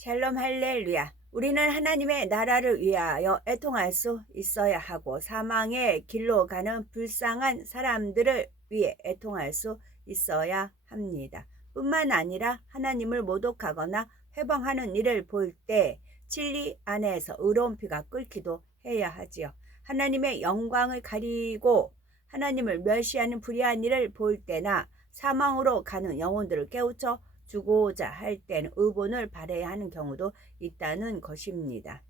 샬롬 할렐루야. 우리는 하나님의 나라를 위하여 애통할 수 있어야 하고 사망의 길로 가는 불쌍한 사람들을 위해 애통할 수 있어야 합니다. 뿐만 아니라 하나님을 모독하거나 회방하는 일을 볼 때 진리 안에서 의로운 피가 끓기도 해야 하지요. 하나님의 영광을 가리고 하나님을 멸시하는 불의한 일을 볼 때나 사망으로 가는 영혼들을 깨우쳐 주고자 할 때는 의본을 발해야 하는 경우도 있다는 것입니다.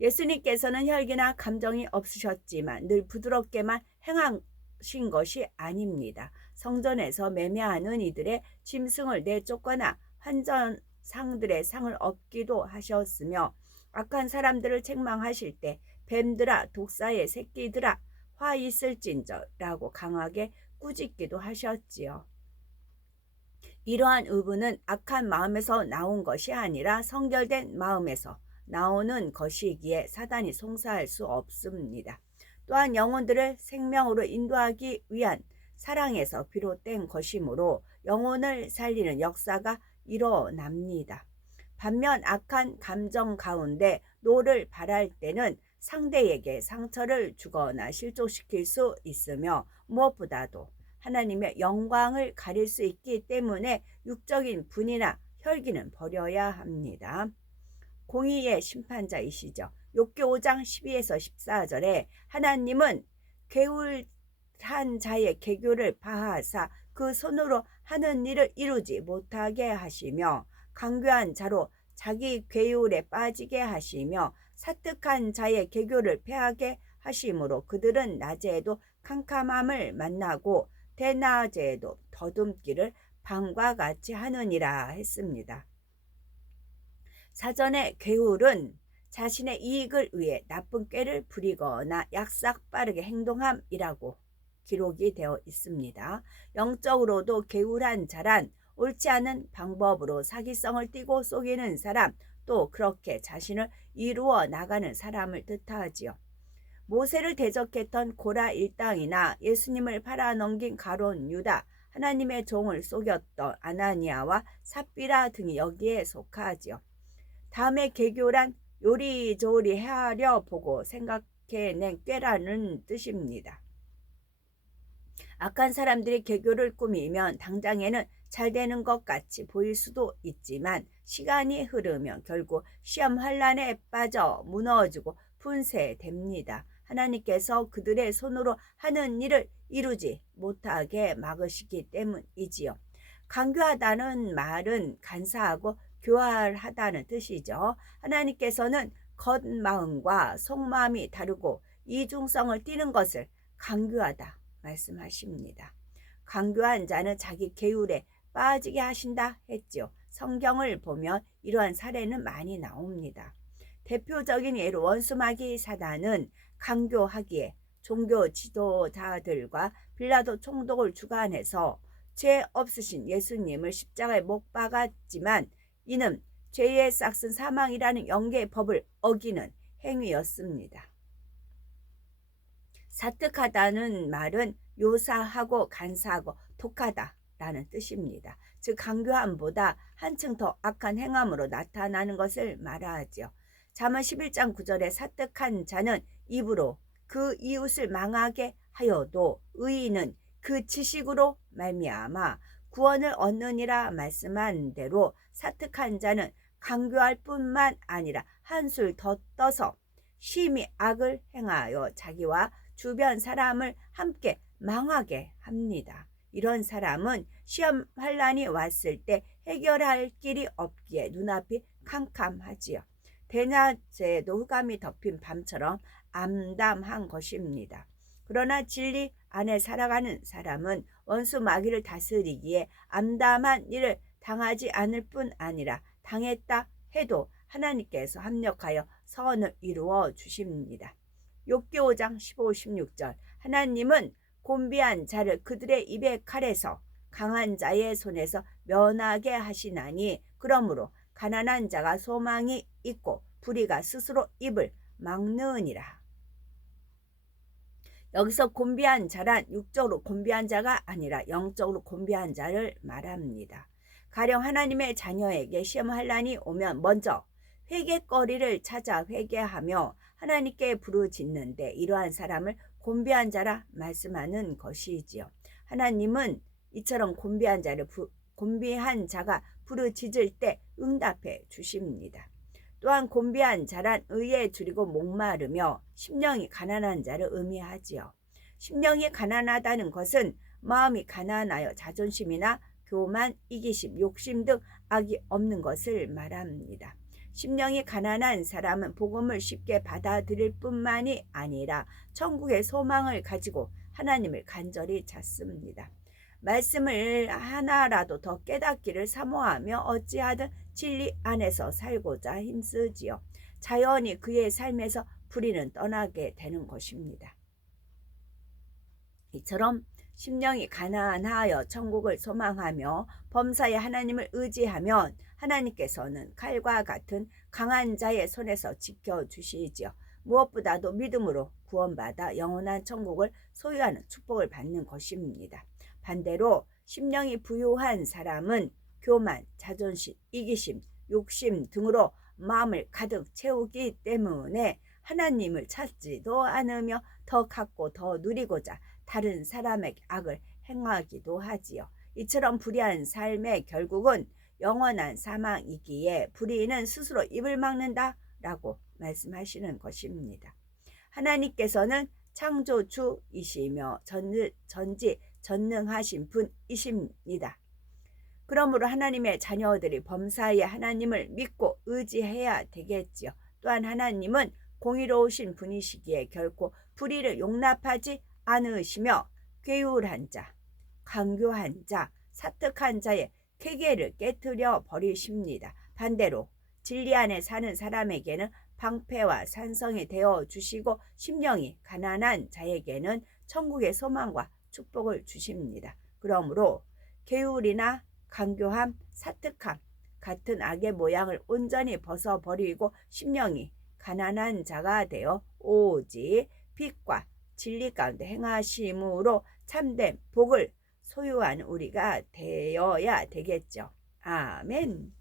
예수님께서는 혈기나 감정이 없으셨지만 늘 부드럽게만 행하신 것이 아닙니다. 성전에서 매매하는 이들의 짐승을 내쫓거나 환전상들의 상을 얻기도 하셨으며 악한 사람들을 책망하실 때 뱀들아 독사의 새끼들아 화 있을진저라고 강하게 꾸짖기도 하셨지요. 이러한 의분은 악한 마음에서 나온 것이 아니라 성결된 마음에서 나오는 것이기에 사단이 송사할 수 없습니다. 또한 영혼들을 생명으로 인도하기 위한 사랑에서 비롯된 것이므로 영혼을 살리는 역사가 일어납니다. 반면 악한 감정 가운데 노를 발할 때는 상대에게 상처를 주거나 실족시킬 수 있으며 무엇보다도 하나님의 영광을 가릴 수 있기 때문에 육적인 분이나 혈기는 버려야 합니다. 공의의 심판자이시죠. 욥기 5장 12에서 14절에 하나님은 괴울한 자의 개교를 파하사 그 손으로 하는 일을 이루지 못하게 하시며 강교한 자로 자기 괴울에 빠지게 하시며 사특한 자의 개교를 패하게 하심으로 그들은 낮에도 캄캄함을 만나고 대낮에도 더듬기를 밤과 같이 하느니라 했습니다. 사전에 괴울은 자신의 이익을 위해 나쁜 꾀를 부리거나 약삭 빠르게 행동함이라고 기록이 되어 있습니다. 영적으로도 괴울한 자란 옳지 않은 방법으로 사기성을 띠고 속이는 사람, 또 그렇게 자신을 이루어 나가는 사람을 뜻하지요. 모세를 대적했던 고라 일당이나 예수님을 팔아넘긴 가룟 유다, 하나님의 종을 속였던 아나니아와 삽비라 등이 여기에 속하지요. 다음에 개교란 요리조리 헤아려 보고 생각해낸 꾀라는 뜻입니다. 악한 사람들이 개교를 꾸미면 당장에는 잘 되는 것 같이 보일 수도 있지만 시간이 흐르면 결국 시험 환란에 빠져 무너지고 분쇄됩니다. 하나님께서 그들의 손으로 하는 일을 이루지 못하게 막으시기 때문이지요. 간교하다는 말은 간사하고 교활하다는 뜻이죠. 하나님께서는 겉마음과 속마음이 다르고 이중성을 띠는 것을 간교하다 말씀하십니다. 간교한 자는 자기 계율에 빠지게 하신다 했죠. 성경을 보면 이러한 사례는 많이 나옵니다. 대표적인 예로 원수마귀 사단은 간교하기에 종교 지도자들과 빌라도 총독을 주관해서 죄 없으신 예수님을 십자가에 못 박았지만 이는 죄의 싹슨 사망이라는 영계의 법을 어기는 행위였습니다. 사특하다는 말은 요사하고 간사하고 독하다라는 뜻입니다. 즉 간교함보다 한층 더 악한 행함으로 나타나는 것을 말하지요. 잠언 11장 9절에 사특한 자는 입으로 그 이웃을 망하게 하여도 의인은 그 지식으로 말미암아 구원을 얻느니라 말씀한 대로 사특한 자는 간교할 뿐만 아니라 한술 더 떠서 심히 악을 행하여 자기와 주변 사람을 함께 망하게 합니다. 이런 사람은 시험 환란이 왔을 때 해결할 길이 없기에 눈앞이 캄캄하지요. 대낮에도 흑암이 덮인 밤처럼 암담한 것입니다. 그러나 진리 안에 살아가는 사람은 원수 마귀를 다스리기에 암담한 일을 당하지 않을 뿐 아니라 당했다 해도 하나님께서 합력하여 선을 이루어 주십니다. 욥기 5장 15, 16절 하나님은 곤비한 자를 그들의 입의 칼에서 강한 자의 손에서 면하게 하시나니 그러므로 가난한 자가 소망이 있고 불의가 스스로 입을 막느니라. 여기서 곤비한 자란 육적으로 곤비한 자가 아니라 영적으로 곤비한 자를 말합니다. 가령 하나님의 자녀에게 시험환란이 오면 먼저 회개거리를 찾아 회개하며 하나님께 부르짖는데 이러한 사람을 곤비한 자라 말씀하는 것이지요. 하나님은 이처럼 곤비한 자가 부르짖을 때 응답해 주십니다. 또한 곤비한 자란 의에 줄이고 목마르며 심령이 가난한 자를 의미하지요. 심령이 가난하다는 것은 마음이 가난하여 자존심이나 교만, 이기심, 욕심 등 악이 없는 것을 말합니다. 심령이 가난한 사람은 복음을 쉽게 받아들일 뿐만이 아니라 천국의 소망을 가지고 하나님을 간절히 찾습니다. 말씀을 하나라도 더 깨닫기를 사모하며 어찌하든 진리 안에서 살고자 힘쓰지요. 자연히 그의 삶에서 불의는 떠나게 되는 것입니다. 이처럼 심령이 가난하여 천국을 소망하며 범사에 하나님을 의지하면 하나님께서는 칼과 같은 강한 자의 손에서 지켜주시지요. 무엇보다도 믿음으로 구원받아 영원한 천국을 소유하는 축복을 받는 것입니다. 반대로 심령이 부유한 사람은 교만, 자존심, 이기심, 욕심 등으로 마음을 가득 채우기 때문에 하나님을 찾지도 않으며 더 갖고 더 누리고자 다른 사람에게 악을 행하기도 하지요. 이처럼 불의한 삶의 결국은 영원한 사망이기에 불의는 스스로 입을 막는다 라고 말씀하시는 것입니다. 하나님께서는 창조주이시며 전지전능하신 분이십니다. 그러므로 하나님의 자녀들이 범사에 하나님을 믿고 의지해야 되겠지요. 또한 하나님은 공의로우신 분이시기에 결코 불의를 용납하지 않으시며 괴울한 자, 강교한 자, 사특한 자의 계계를 깨뜨려 버리십니다. 반대로 진리 안에 사는 사람에게는 방패와 산성이 되어 주시고 심령이 가난한 자에게는 천국의 소망과 축복을 주십니다. 그러므로 괴울이나 강교함, 사특함 같은 악의 모양을 온전히 벗어버리고 심령이 가난한 자가 되어 오직 빛과 진리 가운데 행하심으로 참된 복을 소유한 우리가 되어야 되겠죠. 아멘.